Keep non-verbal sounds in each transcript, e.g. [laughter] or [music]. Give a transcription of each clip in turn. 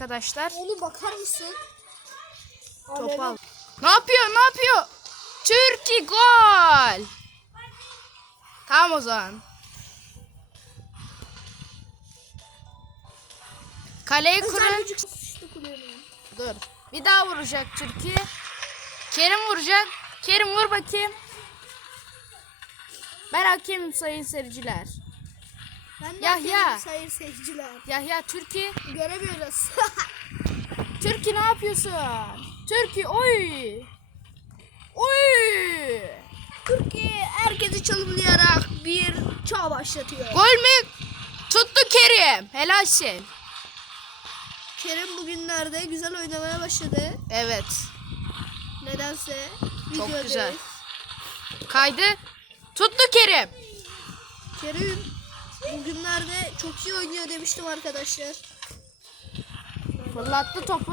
arkadaşlar. Onu bakar mısın? Top al. Ne yapıyor? Ne yapıyor? Türkiye gol. Tamam o zaman. Kaleyi kurun. Dur. Bir daha vuracak Türkiye. Kerim vuracak. Kerim vur bakayım. Ben hakemim sayın seyirciler. Ben de Yahya. sayın seyirciler. Yahya Türkiye. Göremiyoruz. [laughs] Türkiye ne yapıyorsun? Türkiye oy. Oy. Türkiye herkesi çalımlayarak bir çağ başlatıyor. Gol mü? Tuttu Kerim. Helalsin. Kerem bugünlerde güzel oynamaya başladı. Evet. Nedense. Çok videodayız. güzel. Kaydı. Tuttu Kerim. Kerem bugünlerde çok iyi oynuyor demiştim arkadaşlar. Fırlattı topu.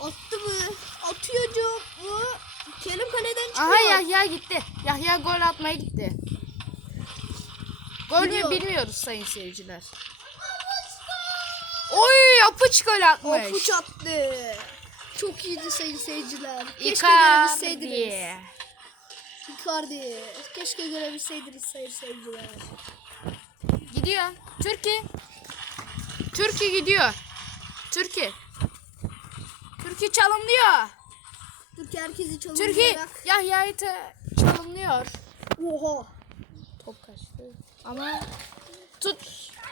Attı mı? Atıyor mu? Kerem kaleden çıkıyor. Aha Yahya gitti. Yahya gol atmaya gitti. Gol mü bilmiyoruz sayın seyirciler. Oy yapıç gol atmış. Opuç attı. Çok iyiydi sayın seyirciler. Keşke Icardi. görebilseydiniz. Icardi. Keşke görebilseydiniz sayın seyirciler. Gidiyor. Türkiye. Türkiye gidiyor. Türkiye. Türkiye çalımlıyor. Türkiye herkesi Türkiye çalımlayarak. Yahya'yı çalımlıyor. Oha. Top kaçtı. Ama tut.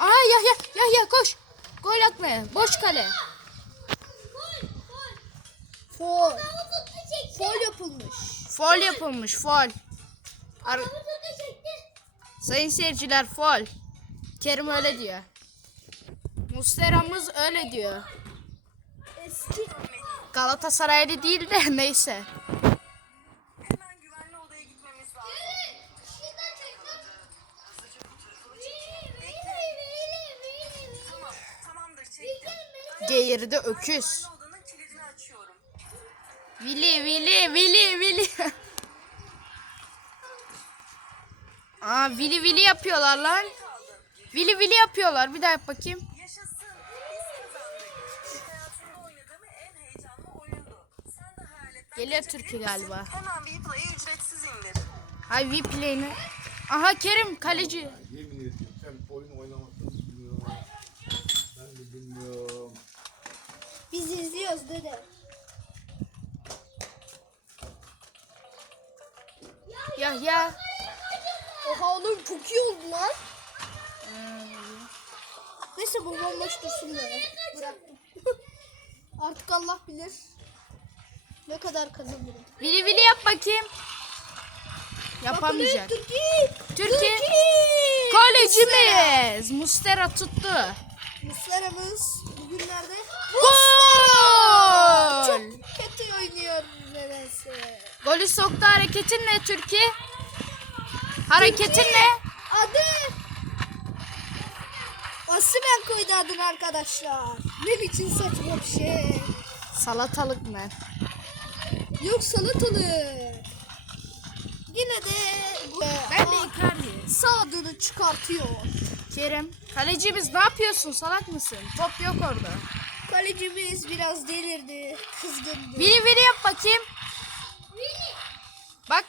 Aa Yahya Yahya koş. Gol atmaya. Boş kale. Fol. Fol yapılmış. Fol yapılmış fol. Ar- Sayın seyirciler fol. Kerim öyle diyor. Mustera'mız öyle diyor. Eski. Galatasaraylı değil de [laughs] neyse. Hemen güvenli odaya gitmemiz lazım. Tamam, tamamdır çektim. Geğirdi öküz. Güvenli odanın kilidini açıyorum. Vili vili vili vili. [laughs] Aa vili vili yapıyorlar lan. Vili vili yapıyorlar. Bir daha yap bakayım. Yaşasın, biz kazandık. Hayatımda oynadığım en heyecanlı oyundu. Sen de hayaletten Geliyor kaçabilir Türkiye misin? galiba. Hemen Vplay'i ücretsiz indir. Hay Vplay'ini. Aha Kerim kaleci. Yemin ediyorum sen oyun oynamaktan bilmiyorum. Ben de bilmiyorum. Biz izliyoruz dede. Yahya. Oha oğlum çok iyi oldu lan. Neyse bu bomboş dursun böyle. Bıraktım. [laughs] Artık Allah bilir. Ne kadar kazanırım. Vili vili yap bakayım. Yapamayacak. Bakın, Türkiye. Türkiye. Kalecimiz. Mustera tuttu. Muslera'mız bugünlerde Gol. çok kötü oynuyor nedense. Golü soktu hareketin ne Türkiye? Hareketin ne? Adı Asimen koydu adını arkadaşlar. Ne biçim saçma bir şey. Salatalık mı? Yok salatalık. Yine de Ben de Icardi. sağ adını çıkartıyor. Kerim. Kalecimiz ne yapıyorsun? Salak mısın? Top yok orada. Kalecimiz biraz delirdi, kızgındı. Vili vili yap bakayım. Bak.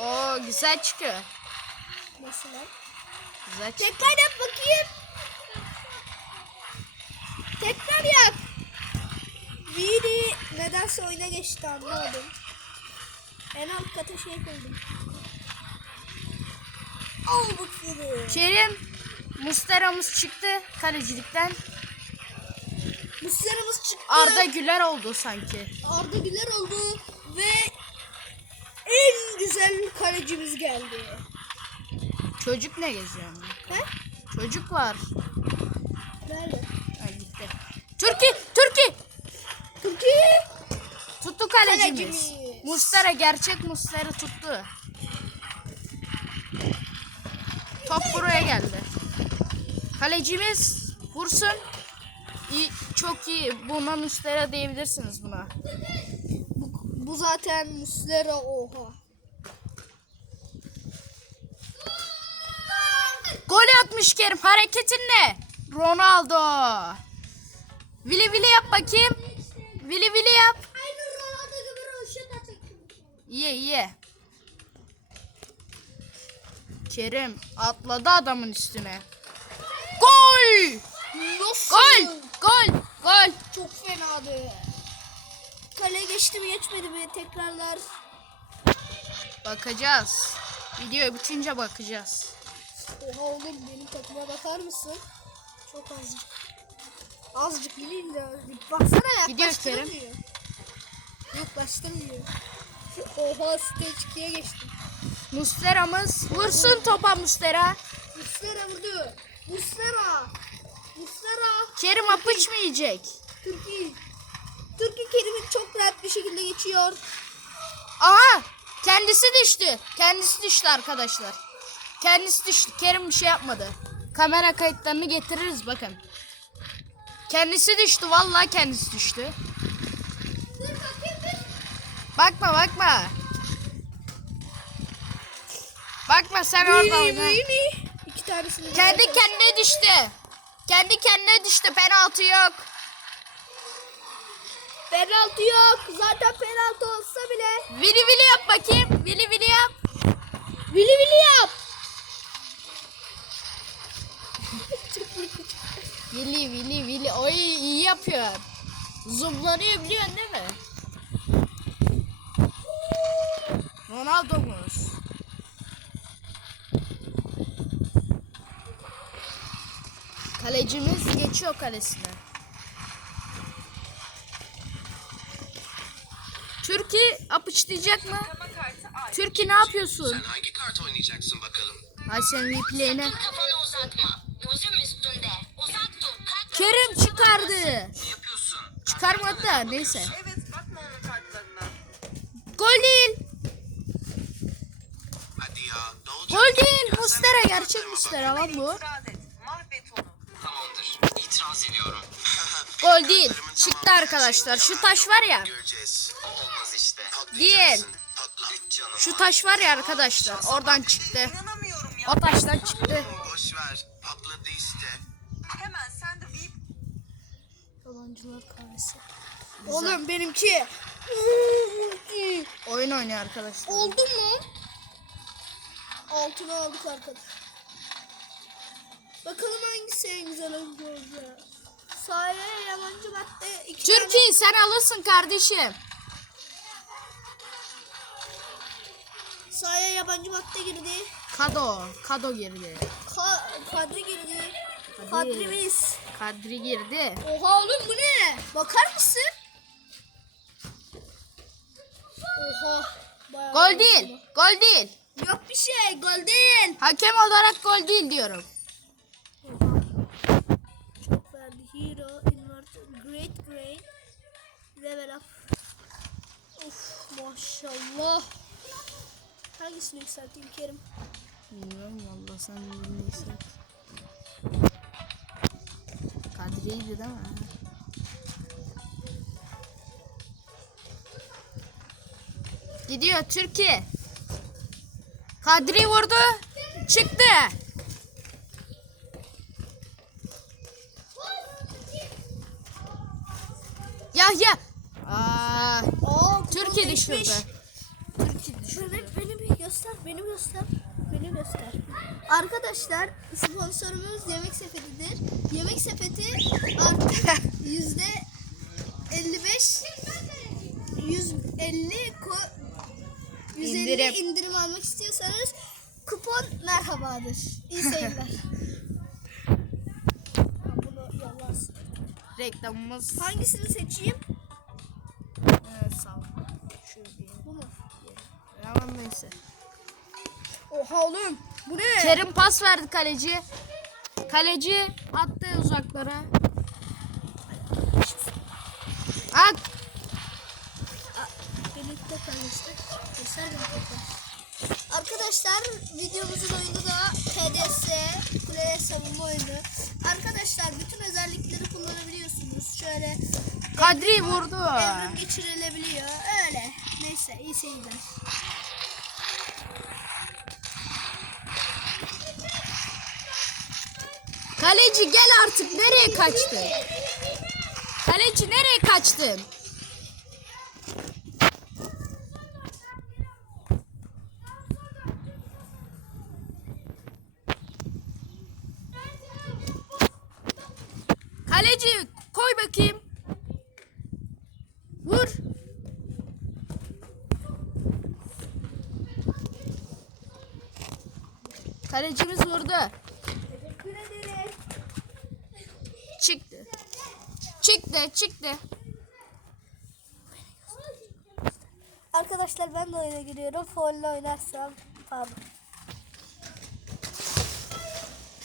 Oo güzel çıkıyor. Mesela. Güzel çıkıyor. Tekrar yap bakayım. Tekrar yap. Vini nedense oyuna geçti anlamadım. En alt kata şey koydum. Al bakalım. Kerim. Mustera'mız çıktı kalecilikten. Mısırımız çıktı. Arda Güler oldu sanki. Arda Güler oldu ve en güzel kalecimiz geldi. Çocuk ne geziyor? He? Çocuk var. Nerede? Ha, gitti. Türkiye, Türkiye. Türkiye. Kalecimiz. Kalecimiz. Mustera gerçek Mustera tuttu. Top buraya geldi. Kalecimiz vursun. İyi, çok iyi. Buna Mustera diyebilirsiniz buna. Bu, bu zaten Muslera oha. Gol atmış Kerim. Hareketin ne? Ronaldo. Vili vili yap bakayım. Vili vili yap. Ye ye. Kerim atladı adamın üstüne. Gol! Nasıl? Gol! Gol! Gol! Çok fenadı. Kale geçti mi geçmedi mi tekrarlar. Bakacağız. Video bitince bakacağız. Oha oğlum benim takıma bakar mısın? Çok azıcık. Azıcık bileyim de baksana Gidiyor yaklaştıramıyor. Yaklaştıramıyor. Oha stage 2'ye geçtim. Mustera'mız vursun topa Mustera. Muslera vurdu. Muslera. Muslera. Kerim apıç mı yiyecek? Türkiye. Türkiye Kerim'i çok rahat bir şekilde geçiyor. Aha! Kendisi düştü. Kendisi düştü arkadaşlar. Kendisi düştü. Kerim bir şey yapmadı. Kamera kayıtlarını getiririz bakın. Kendisi düştü. Vallahi kendisi düştü. Bakma bakma. Bakma sen orada oyna. vini. İki tanesini. Kendi kendine düştü. Kendi kendine düştü. Penaltı yok. Penaltı yok. Zaten penaltı olsa bile. Vili vili yap bakayım. Kalecimiz geçiyor kalesine. Türkiye apıçlayacak mı? Türkiye ne yapıyorsun? Sen hangi kart oynayacaksın bakalım? Ay sen replay'ine. Kerim çıkardı. Ne yapıyorsun? Çıkarmadı da neyse. Evet bakma onun kartlarına. Gol değil. Hadi ya. Gol değil. Mustera gerçek Mustera lan bu. Tamamdır. İtiraz ediyorum. Gol değil. Çıktı arkadaşlar. Şu taş var ya. Değil. Şu taş var ya arkadaşlar. Oradan çıktı. O taştan çıktı. Boş ver. Patladı işte. Hemen sen de bir Yalancılar kahvesi. Oğlum benimki. Oyun oynuyor arkadaşlar. Oldu mu? Altına aldık arkadaş. Bakalım hangisi en güzel oyuncu olacak. Sahaya yabancı madde iki tane. Türkiye sen alırsın kardeşim. Sahaya yabancı madde girdi. Kado. Kado girdi. Ka kadri girdi. Hadi. Kadrimiz. Kadri girdi. Oha oğlum bu ne? Bakar mısın? Oha. Gol değil. Gol değil. Yok bir şey. Gol değil. Hakem olarak gol değil diyorum. Level Up. Of maşallah. Hangisini yükselteyim Kerim? Bilmiyorum valla sen neyse. Kadriydi değil mi? Gidiyor Türkiye. Kadri vurdu. Çıktı. Ya ya. Aa, Türkiye düşürdü. geçmiş. Beni, beni bir göster, beni göster, beni göster. Arkadaşlar sponsorumuz Yemek Sepeti'dir. Yemek Sepeti artık [laughs] yüzde 55 150 ko 150 İndirim. indirim. almak istiyorsanız kupon merhabadır. İyi [laughs] seyirler. Reklamımız. Hangisini seçeyim? Ama neyse. Oha oğlum. Bu ne? Kerim pas verdi kaleci. Kaleci attı uzaklara. At. Birlikte kalmıştık. Arkadaşlar videomuzun oyunu da TDS Kule Savunma oyunu. Arkadaşlar bütün özellikleri kullanabiliyorsunuz. Şöyle Kadri vurdu. evrim geçirilebiliyor. Öyle. Neyse iyi seyirler. Kaleci gel artık nereye kaçtı? Kaleci nereye kaçtın? Kaleci koy bakayım. Vur. Kalecimiz vurdu. Çıktı, çıktı. Arkadaşlar ben de oyuna giriyorum. Folle oynarsam pardon.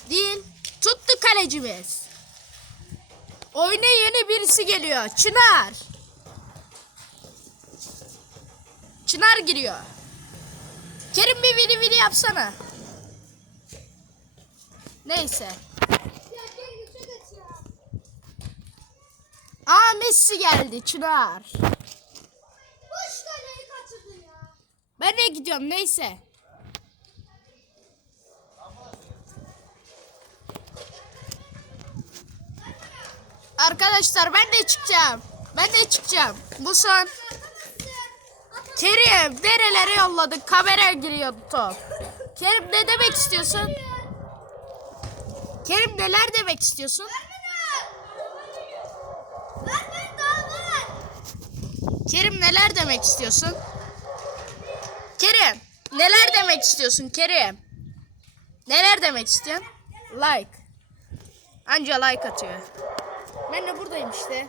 Değil. Tuttu kalecimiz. Oyuna yeni birisi geliyor. Çınar. Çınar giriyor. Kerim bir vili vili yapsana. Neyse. Aa Messi geldi Çınar. Ben de gidiyorum neyse. Arkadaşlar ben de çıkacağım. Ben de çıkacağım. Bu son. Kerim nerelere yolladık? Kamera giriyor top. Kerim ne demek istiyorsun? Kerim neler demek istiyorsun? Kerim neler demek istiyorsun? Kerim neler demek istiyorsun Kerim? Neler demek istiyorsun? Like. Anca like atıyor. Ben de buradayım işte.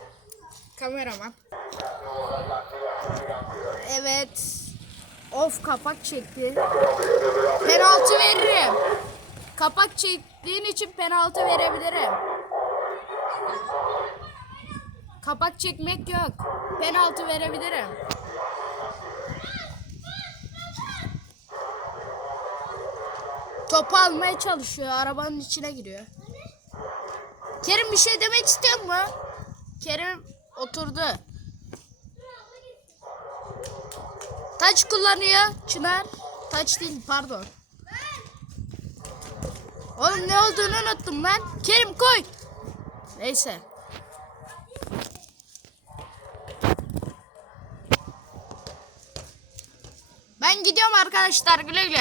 Kameraman. Evet. Of kapak çekti. Penaltı veririm. Kapak çektiğin için penaltı verebilirim. Kapak çekmek yok. Penaltı verebilirim. Topu almaya çalışıyor. Arabanın içine giriyor. Kerim bir şey demek istiyor mu? Kerim oturdu. Taç kullanıyor Çınar. Taç değil pardon. Oğlum ne olduğunu unuttum ben. Kerim koy. Neyse. Ben gidiyorum arkadaşlar güle güle.